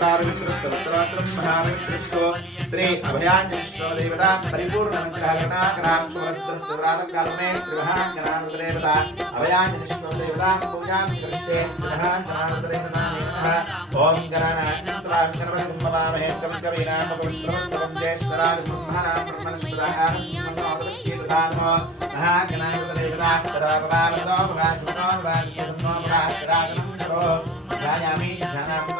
महामन्त्रारविन्द्रस्तोत्रं महामन्त्रस्तो श्री अभयांजलिष्ठो देवता परिपूर्णमन्त्रागणाग्राक्षरस्तुरालकालमे श्रीमहागणादेवता अभयांजलिष्ठो देवता पूजां कृष्णे श्रीमहागणादेवता ओम गणानां गणपतिं नमामहे कं कवीनामपुष्पस्तवं ज्येष्ठराज ब्रह्मणां ब्रह्मणस्पदाः श्रीमन्नाथश्रीदानो महागणादेवता स्तरापवामतो भगासुतो भगासुतो भगासुरागणं करो ध्यायामि ध्यानां